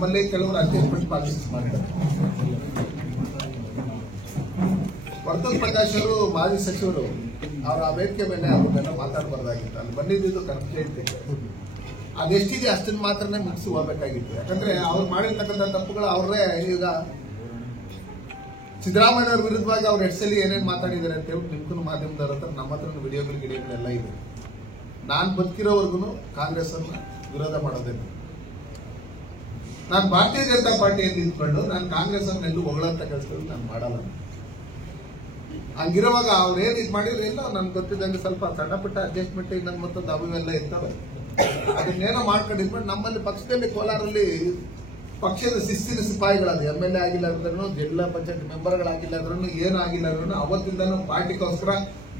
ನಮ್ಮಲ್ಲಿ ಕೆಲವರು adjustment policy ಮಾಡಿದ್ದಾರೆ. ವರ್ತೂರ್ ಪ್ರಕಾಶ್ ಅವರು ಮಾಜಿ ಸಚಿವರು ಅವರ ಆ ವೇದಿಕೆ ಮೇಲೆ ಅವ್ರನ್ನೆಲ್ಲ ಮಾತಾಡಬಾರ್ದಾಗಿತ್ತು. ಅಲ್ಲಿ ಬಂದಿದ್ದು ಕಂಪ್ಲೇಂಟ್ ಅದೆಷ್ಟಿದೆ ಅಷ್ಟನ್ನು ಮಾತ್ರನೇ ಮುಗಿಸಿ ಹೋಗಬೇಕಾಗಿತ್ತು. ಯಾಕಂದ್ರೆ ಅವ್ರು ಮಾಡಿರ್ತಕ್ಕಂಥ ತಪ್ಪುಗಳು ಅವ್ರೇ ಈಗ ಸಿದ್ದರಾಮಯ್ಯ ಅವ್ರ ವಿರುದ್ಧವಾಗಿ ಅವ್ರು ಎಷ್ಟು ಸಲ ಏನೇನು ಮಾತಾಡಿದ್ದಾರೆ ಅಂತ ಹೇಳಿ ನಿಮ್ಗೂ ಮಾಧ್ಯಮದವ್ರ ಹತ್ರ ನಮ್ಮ ಹತ್ರ ವಿಡಿಯೋಗಳೆಲ್ಲ ಇದೆ. ನಾನು ಬದುಕಿರೋವರೆಗೂ ಕಾಂಗ್ರೆಸ್ ಅನ್ನ ವಿರೋಧ ಮಾಡೋದೇನು. ನಾನು ಭಾರತೀಯ ಜನತಾ ಪಾರ್ಟಿಯಲ್ಲಿ ನಿಂತ್ಕೊಂಡು ನಾನು ಕಾಂಗ್ರೆಸ್ ಅನ್ನ ಎಲ್ಲೂ ಹೊಗಳಂತ ಕೆಲಸಗಳು ನಾನು ಮಾಡಲ್ಲ. ಹಂಗಿರುವಾಗ ಅವ್ರು ಏನ್ ಇದು ಮಾಡಿದ್ರೆ ಇಲ್ಲ ನನ್ಗೆ ಗೊತ್ತಿದ್ದಂಗೆ ಸ್ವಲ್ಪ ಸಣ್ಣ ಪುಟ್ಟ ಅಡ್ಜಸ್ಟ್ಮೆಂಟ್ ಇನ್ನೊಂದು ಮತ್ತೊಂದು ಅವೆಲ್ಲ ಇರ್ತವೆ. ಅದನ್ನೇನೋ ಮಾಡ್ಕೊಂಡಿದ್ಬಿಟ್ಟು ನಮ್ಮಲ್ಲಿ ಪಕ್ಷದಲ್ಲಿ ಕೋಲಾರಲ್ಲಿ ಪಕ್ಷದ ಶಿಸ್ತಿನ ಸಿಪಾಯಿಗಳದು MLA ಆಗಿಲ್ಲ ಅಂದ್ರೂ ಜಿಲ್ಲಾ ಪಂಚಾಯತ್ ಮೆಂಬರ್ಗಳಾಗಿಲ್ಲ ಅಂದ್ರೂ ಏನಾಗಿಲ್ಲ ಅಂದ್ರೂ ಅವತ್ತಿಂದ ಪಾರ್ಟಿಗೋಸ್ಕರ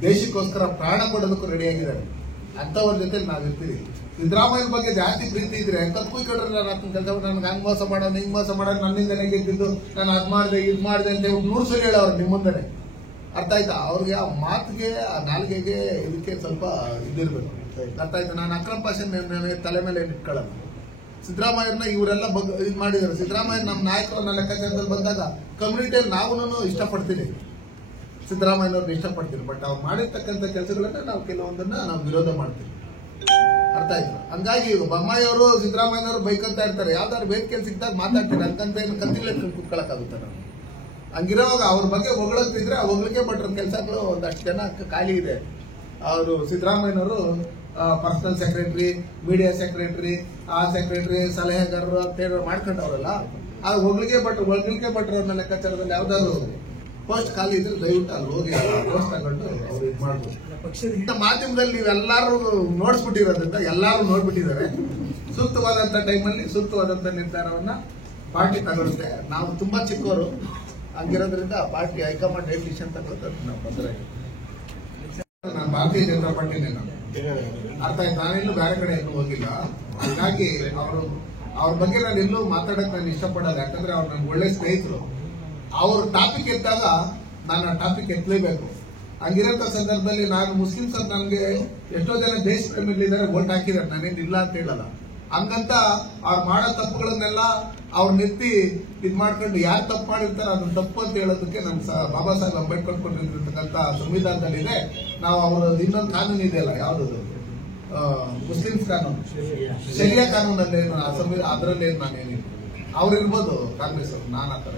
ದೇಶಕ್ಕೋಸ್ಕರ ಪ್ರಾಣ ಕೊಡೋದಕ್ಕೂ ರೆಡಿ ಆಗಿದ್ದಾರೆ. ಅಂತವ್ರ ಜೊತೆ ನಾವಿರ್ತೀವಿ. ಸಿದ್ದರಾಮಯ್ಯ ಬಗ್ಗೆ ಜಾಸ್ತಿ ಪ್ರೀತಿ ಇದ್ರೆ ಕತ್ಕೊಂಡ್ರೆ ನಾನು ಅದನ್ನ ಕೆಲಸ ನನ್ಗೆ ಹಂಗ್ ಮೋಸ ಮಾಡೋದು ಹಿಂಗ್ ಮೋಸ ಮಾಡೋದು ನನ್ನಿಂದನೇ ಗೆದ್ದಿದ್ದು ನಾನು ಅದ್ ಮಾಡಿದೆ ಇದು ಮಾಡಿದೆ ಅಂತ 100 ಸಲ ಹೇಳೋರು ನಿಮ್ಮ ಮುಂದೆ. ಅರ್ಥ ಆಯ್ತಾ? ಅವ್ರಿಗೆ ಆ ಮಾತಿಗೆ ಆ ನಾಲ್ಗೆಗೆ ಇದಕ್ಕೆ ಸ್ವಲ್ಪ ಇದಿರ್ಬೇಕು. ಅರ್ಥ ಆಯ್ತಾ? ನಾನು ಅಕ್ರಮ್ ಪಾಷನ್ ತಲೆ ಮೇಲೆ ಇಟ್ಕೊಳ್ಳಲ್ಲ. ಸಿದ್ದರಾಮಯ್ಯನ ಇವರೆಲ್ಲ ಇದು ಮಾಡಿದ್ದಾರೆ. ಸಿದ್ದರಾಮಯ್ಯ ನಮ್ಮ ನಾಯಕರನ್ನ ಲೆಕ್ಕಾಚಾರದಲ್ಲಿ ಬಂದಾಗ ಕಮ್ಯುನಿಟಿಯಲ್ಲಿ ನಾವು ಇಷ್ಟಪಡ್ತೀವಿ, ಸಿದ್ದರಾಮಯ್ಯನವ್ರನ್ನ ಇಷ್ಟಪಡ್ತೀವಿ. ಬಟ್ ಅವ್ರು ಮಾಡಿರ್ತಕ್ಕಂಥ ಕೆಲಸಗಳನ್ನ ನಾವು ಕೆಲವೊಂದನ್ನ ನಾವು ವಿರೋಧ ಮಾಡ್ತೀವಿ. ಅರ್ಥ ಆಯ್ತು? ಹಂಗಾಗಿ ಬೊಮ್ಮಾಯಿ ಅವರು ಸಿದ್ದರಾಮಯ್ಯನವರು ಬೈಕಂತ ಇರ್ತಾರೆ. ಯಾವ್ದಾದ್ರು ವೇದಿಕೆಯಲ್ಲಿ ಸಿಕ್ಕಿದಾಗ ಮಾತಾಡ್ತಾರೆ. ಅಂತಂತ ಏನು ಕತ್ತಿಲ್ಲ ಕುತ್ಕೊಳಕ್ಕಾಗುತ್ತೆ ನಾವು. ಹಂಗಿರೋವಾಗ ಅವ್ರ ಬಗ್ಗೆ ಹೊಗಳತ್ತಿದ್ರೆ ಆ ಹೊಗಳಿಕೆ ಭಟ್ರ ಕೆಲಸಗಳು ಒಂದಷ್ಟು ಜನ ಖಾಲಿ ಇದೆ. ಅವರು ಸಿದ್ದರಾಮಯ್ಯನವರು ಪರ್ಸನಲ್ ಸೆಕ್ರೆಟರಿ, ಮೀಡಿಯಾ ಸೆಕ್ರೆಟರಿ, ಆ ಸೆಕ್ರೆಟರಿ, ಸಲಹೆಗಾರರು ಅಂತ ಹೇಳಿ ಮಾಡ್ಕೊಂಡವ್ರಲ್ಲ. ಆ ಹೊಗಳಿಕೆ ಭಟ್ರವ್ರನ್ನ ಲೆಕ್ಕಾಚಾರದಲ್ಲಿ ಯಾವ್ದಾದ್ರು ಪೋಸ್ಟ್ ಖಾಲಿ ಇದ್ರೆ ದಯವಿಟ್ಟು ಅಲ್ಲಿ ಹೋಗಿ ಪೋಸ್ಟ್ ತಗೊಂಡು ಅವ್ರು ಇದು ಮಾಡ್ಬೋದು. ಇಂಥ ಮಾಧ್ಯಮದಲ್ಲಿ ನೀವೆಲ್ಲರೂ ನೋಡಿಸ್ಬಿಟ್ಟಿರೋದ್ರಿಂದ ಎಲ್ಲರೂ ನೋಡ್ಬಿಟ್ಟಿದ್ದಾರೆ. ಸೂಕ್ತವಾದಂತ ಟೈಮಲ್ಲಿ ಸೂಕ್ತವಾದಂತ ನಿರ್ಧಾರವನ್ನ ಪಾರ್ಟಿ ತಗೊಳುತ್ತೆ. ನಾವು ತುಂಬಾ ಚಿಕ್ಕವರು, ಹಂಗಿರೋದ್ರಿಂದ ಪಾರ್ಟಿ ಹೈಕಮಾಂಡ್ ಏನ್ ಡಿಸಿಷನ್ ತಗೊಳ್ತಾರೆ ನಾವು ಬಂದ್ರೆ. ನಾನು ಭಾರತೀಯ ಜನತಾ ಪಾರ್ಟಿನೇ ನಾನು. ಅರ್ಥ ಆಯ್ತು? ನಾನೆಲ್ಲೂ ಬೇರೆ ಕಡೆ ಎಲ್ಲೂ ಹೋಗಿಲ್ಲ. ಹಾಗಾಗಿ ಅವ್ರ ಬಗ್ಗೆ ನಾನು ಎಲ್ಲೂ ಮಾತಾಡಕ್ ನಾನು ಇಷ್ಟಪಡಲ್ಲ. ಯಾಕಂದ್ರೆ ಅವ್ರು ನನ್ಗೆ ಒಳ್ಳೆ ಸ್ನೇಹಿತರು. ಅವ್ರ ಟಾಪಿಕ್ ಎತ್ತಾಗ ನಾನು ಆ ಟಾಪಿಕ್ ಎತ್ತಲೇಬೇಕು. ಹಂಗಿರೋಂಥ ಸಂದರ್ಭದಲ್ಲಿ ನಾನು ಮುಸ್ಲಿಮ್ಸ್ ಅಂತ ನನಗೆ ಎಷ್ಟೋ ಜನ ದೇಶ ಪ್ರೇಮಿಗಳಿದ್ದಾರೆ, ವೋಟ್ ಹಾಕಿದ್ದಾರೆ, ನಾನೇನು ಇಲ್ಲ ಅಂತ ಹೇಳಲ್ಲ. ಹಂಗಂತ ಅವ್ರು ಮಾಡೋ ತಪ್ಪುಗಳನ್ನೆಲ್ಲ ಅವ್ರ ನೆತ್ತಿ ಇದ್ ಮಾಡ್ಕೊಂಡು ಯಾರು ತಪ್ಪು ಮಾಡಿರ್ತಾರೆ ಅದನ್ನ ತಪ್ಪು ಅಂತ ಹೇಳೋದಕ್ಕೆ ನಮ್ಮ ಬಾಬಾ ಸಾಹೇಬ್ ಅಂಬೇಡ್ಕರ್ ಕೊಟ್ಟಿರ್ತಕ್ಕಂಥ ಸಂವಿಧಾನದಲ್ಲಿದೆ. ನಾವು ಅವರ ಇನ್ನೊಂದು ಕಾನೂನು ಇದೆಯಲ್ಲ, ಯಾವ್ದು ಮುಸ್ಲಿಮ್ಸ್ ಕಾನೂನು, ಶರಿಯಾ ಕಾನೂನಲ್ಲಿ ಅದರಲ್ಲೇನು ನಾನೇನಿಲ್ಲ. ಅವ್ರಿರ್ಬೋದು ಕಾಂಗ್ರೆಸ್ ಅವರು, ನಾನು ಆ ಥರ